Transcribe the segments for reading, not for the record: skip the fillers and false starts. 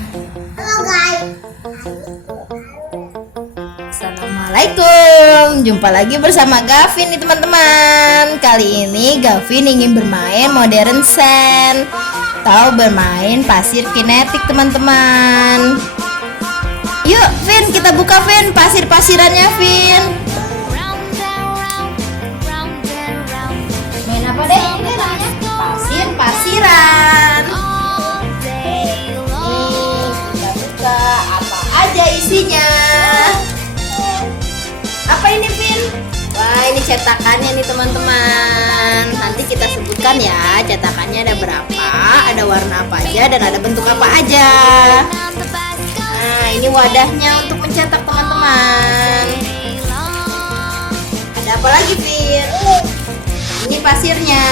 Halo guys. Assalamualaikum. Jumpa lagi bersama Gavin nih teman-teman. Kali ini Gavin ingin bermain modern sand atau bermain pasir kinetik teman-teman. Yuk Vin, kita buka Vin pasir-pasirannya Vin. Main apa deh ini namanya? Pasir-pasiran. Kita buka apa aja isinya. Apa ini Vin? Wah, ini cetakannya nih teman-teman. Nanti kita sebutkan ya cetakannya ada berapa, ada warna apa aja, dan ada bentuk apa aja. Nah, ini wadahnya untuk mencetak teman-teman. Ada apa lagi Vin? Ini pasirnya.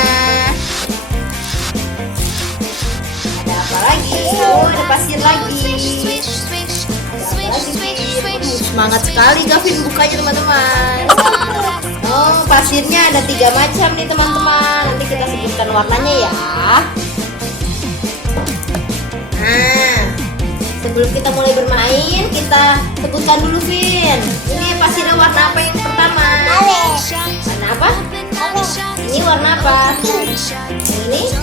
Ada apa lagi? Oh, ada pasir lagi. Semangat sekali Gavin bukanya teman-teman. Oh, pasirnya ada 3 macam nih teman-teman. Nanti kita sebutkan warnanya ya. Nah, sebelum kita mulai bermain, kita sebutkan dulu Vin. Ini pasirnya warna apa yang pertama? Warna apa? Ini warna apa? Yang ini?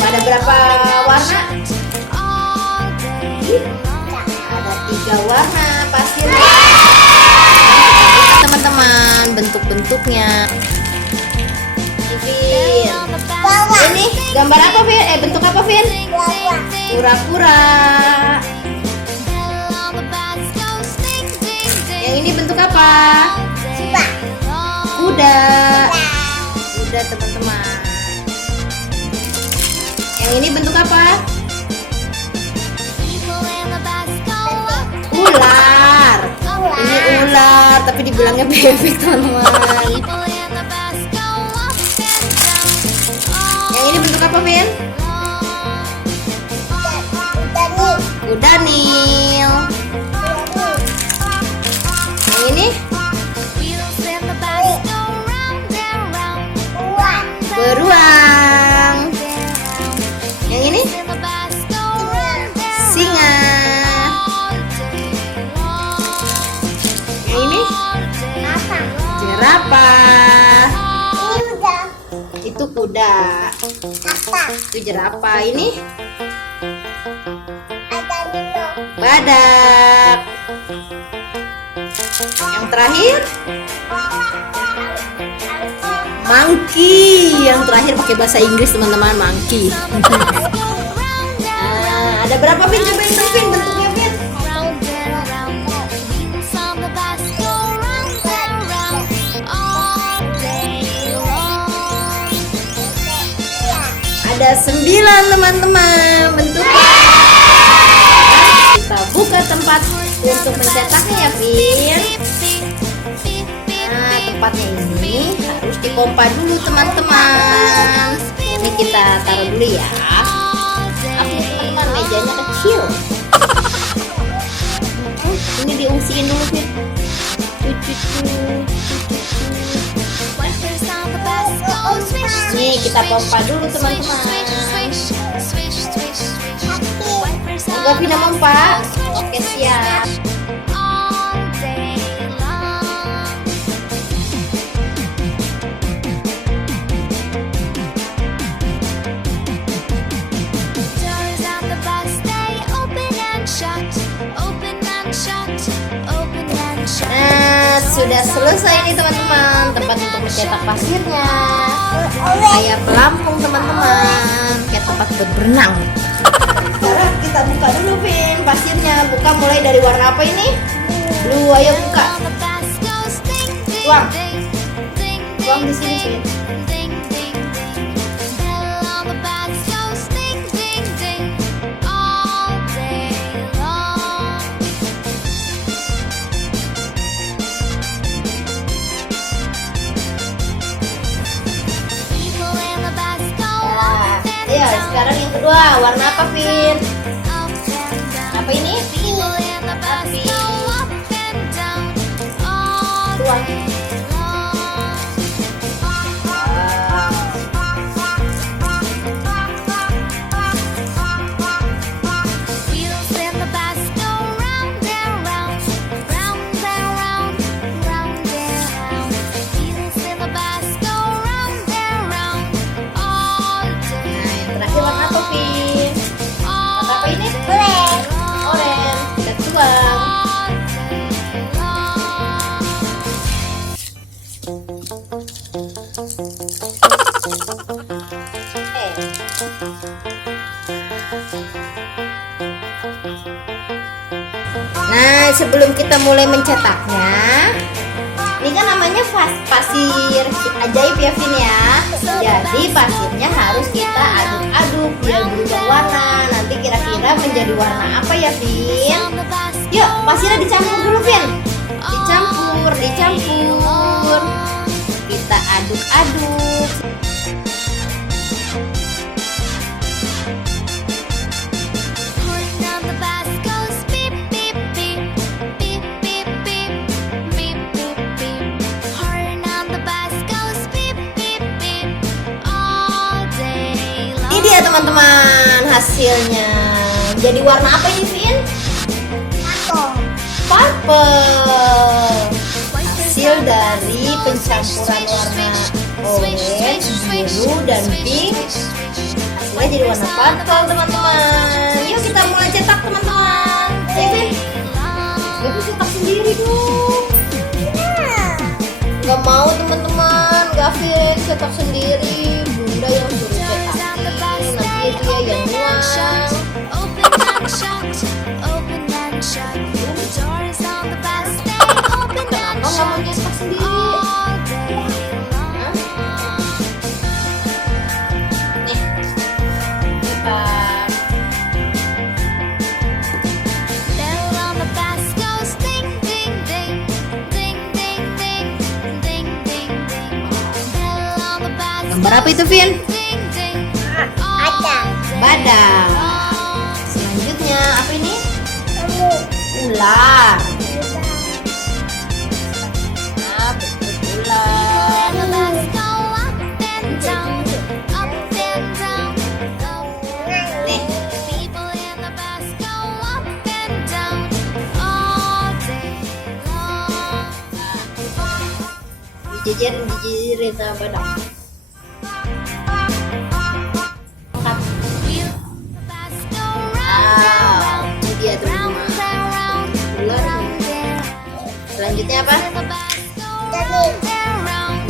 Ada berapa warna? Ada 3 warna pasirnya. Teman-teman, bentuk-bentuknya. Vin, ini gambar apa Vin? Bentuk apa Vin? Kura-kura. Yang ini bentuk apa? Kuda. Kuda teman-teman. Yang ini bentuk apa? Ular. Ini ular, tapi dibilangnya bebek teman-teman. Yang ini bentuk apa Vin? Kuda Nil. Yang ini? Beruang. Yang ini? Singa. Yang ini? Jerapah. Itu kuda. Itu jerapah. Ini? Badak. Yang terakhir? Monkey. Yang terakhir pakai bahasa Inggris teman-teman, monkey. Nah, ada berapa Vin? Coba hitung Vin bentuknya Vin. Ada 9 teman-teman bentuknya. Kita buka tempat untuk mencetaknya ya Vin. Nah, tempatnya ini harus dipompa dulu teman-teman. Ini kita taruh dulu ya. Maaf nih teman-teman, mejanya kecil. Ini diungsiin dulu Vin. Nih kita pompa dulu teman-teman. Gavin pompa. Oke siap. Nah, sudah selesai nih teman-teman tempat untuk mencetak pasirnya. Kayak pelampung teman-teman, kayak tempat buat berenang. Sekarang kita buka dulu Vin pasirnya. Buka mulai dari warna apa ini? Blue. Ayo buka. Tuang. Tuang di sini Vin. Ya, sekarang yang kedua, warna apa Vin? Apa ini? Api. Tuang. Nah, sebelum kita mulai mencetaknya, ini kan namanya pasir ajaib ya Vin ya. Jadi pasirnya harus kita aduk-aduk biar berubah warna. Nanti kira-kira menjadi warna apa ya Vin? Yuk, pasirnya dicampur dulu Vin. Dicampur. Kita aduk-aduk. Ini dia teman-teman hasilnya. Jadi warna apa ini Vin? Purple. Hasil dari pencampuran warna orange, biru, dan pink. Hasilnya jadi warna purple teman-teman. Yuk kita mulai cetak teman-teman. Ya Vin? Gak cetak sendiri dong. Gak mau teman-teman. Gak Vin cetak sendiri. Bunda yang suruh cetakin. Nanti dia yang nuang. Kenapa nggak mau cetak sendiri? Nih, cetak. Gambar apa itu Vin? Badak. Selanjutnya apa ini? Ular. Nah, bentuk ular. Nih. Dijejerin sama badak. Selanjutnya apa?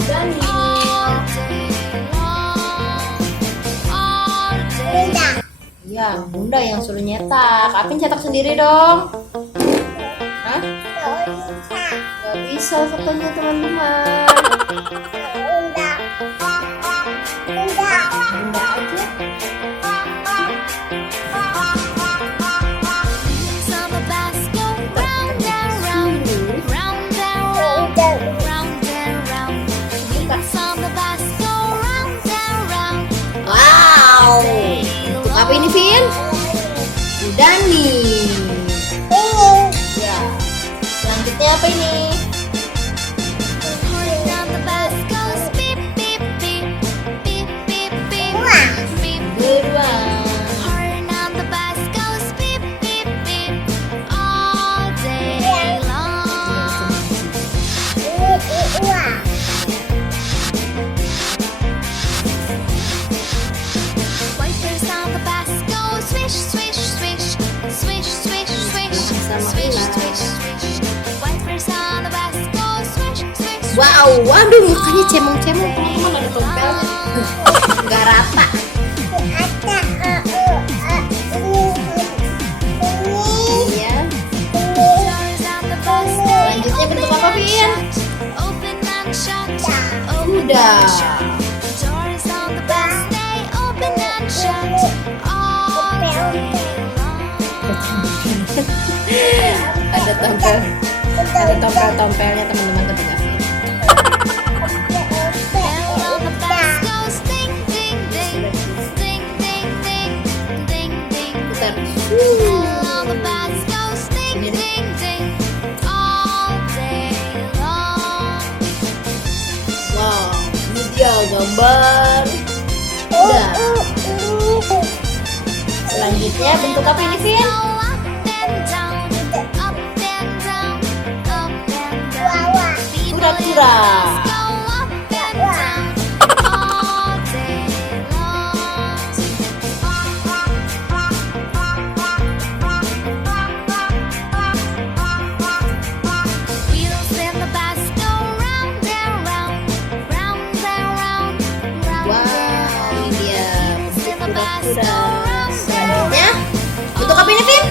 Dani. Ya, Bunda yang suruh nyetak. Apin cetak sendiri dong. Hah? Gak bisa katanya teman-teman. Bunda aja. Apa ini Vin? Dani. Ya. Selanjutnya apa ini? Beruang. Wow, waduh mukanya cemong-cemong teman-teman, ada tompelnya. Gak rata. Iya. Selanjutnya bentuk apa Vin? Udah. Ada tompel-tompelnya teman-teman ketika wow, ini dia gambar. Udah. Selanjutnya bentuk apa ini Vin? Kura-kura. Selanjutnya bentuk apa ini Vin?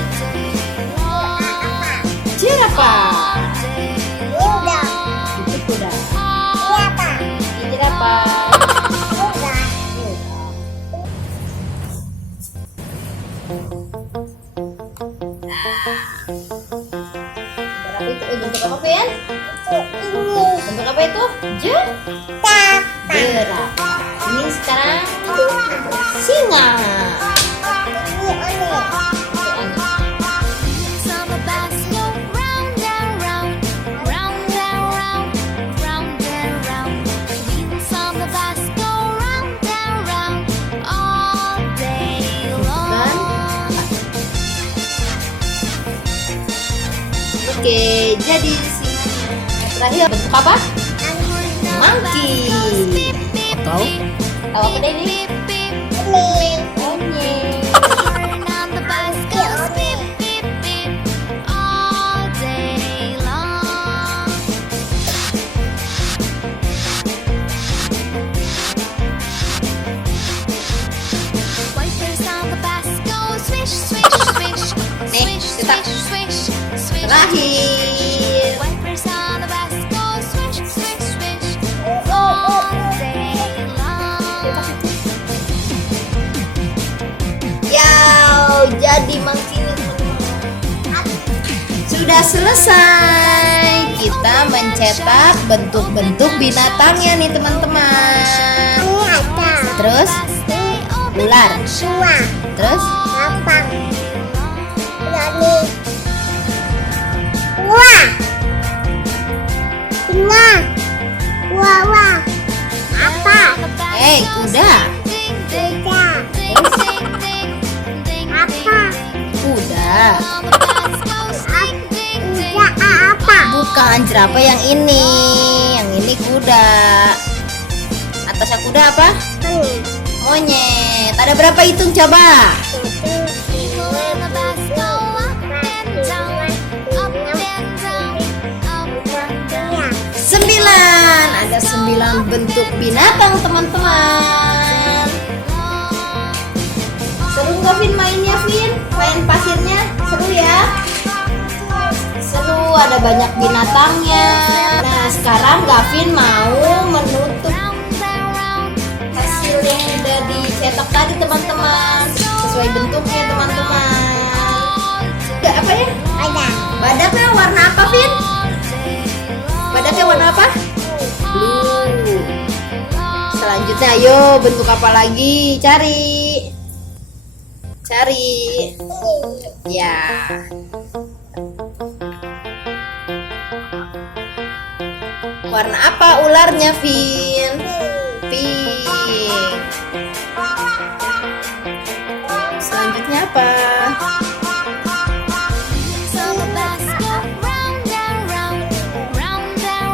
Bentuk apa, Vin? Bentuk apa itu? Jerapah. Ini sekarang singa. Oke, jadi singanya. Terakhir bentuk apa? Monkey. Atau apa deh ini? Monyet. Nih, kita terakhir. Jadi monkey sudah selesai. Kita mencetak bentuk-bentuk binatangnya nih teman-teman. Terus ular. Terus kuda. Kuda. Bukan jerapah yang ini. Yang ini kuda. Atasnya kuda apa? Monyet. Ada berapa hitung coba? 9. Ada 9 bentuk binatang teman-teman. Seru nggak Vin mainnya, Vin? Main pasirnya seru ya? Seru, ada banyak binatangnya. Nah sekarang Gavin mau menutup hasil yang udah dicetak tadi teman-teman, sesuai bentuknya teman-teman. Apa ya? Badaknya warna apa, Vin? Badaknya warna apa? Blue. Selanjutnya ayo bentuk apa lagi? Cari. Ya. Warna apa ularnya, Vin? Pink. Selanjutnya apa?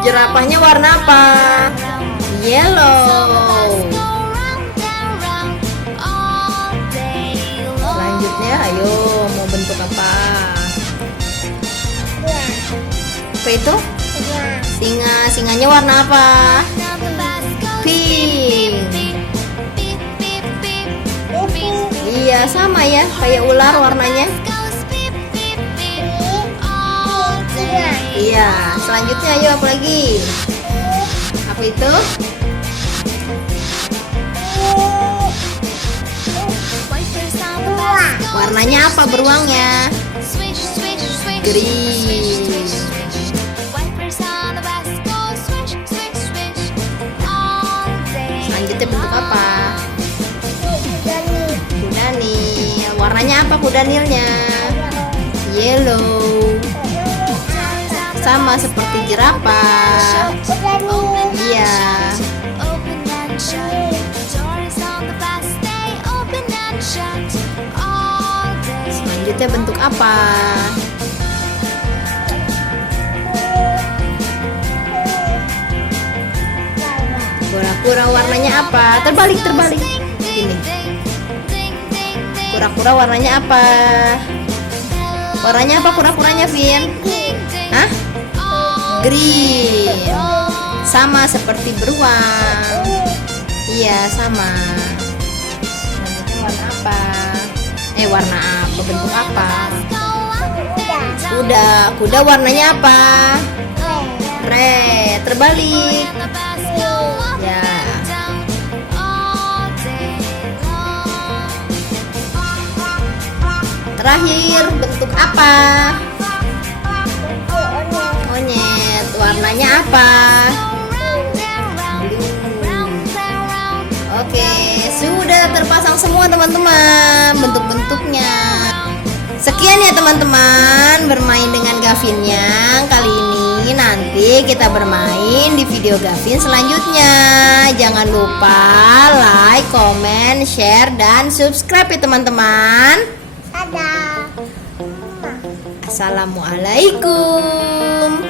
Jerapahnya warna apa? Yellow. Selanjutnya ayo mau bentuk apa? Apa itu? Singanya warna apa? Pink. Iya sama ya, kayak ular warnanya. Iya, selanjutnya ayo apa lagi? Apa itu? Warnanya apa beruangnya? Green. Selanjutnya bentuk apa? Kudanil. Warnanya apa kudanilnya? Yellow. Sama seperti jerapah. Iya. Selanjutnya bentuk apa? Kura-kura warnanya apa? Terbalik. Ini. Kura-kura warnanya apa? Warnanya apa kura-kuranya, Vin? Hah? Green. Sama seperti beruang. Iya, sama. Selanjutnya warna apa? Warna apa? Bentuk apa? Kuda warnanya apa? Red. Terbalik. Ya. Terakhir bentuk apa? Monyet. Warnanya apa? Oke, sudah terpasang semua teman-teman bentuk-bentuknya. Sekian ya teman-teman bermain dengan Gavinnya kali ini. Nanti kita bermain di video Gavin selanjutnya. Jangan lupa like, comment, share, dan subscribe ya teman-teman. Dadah. Assalamualaikum.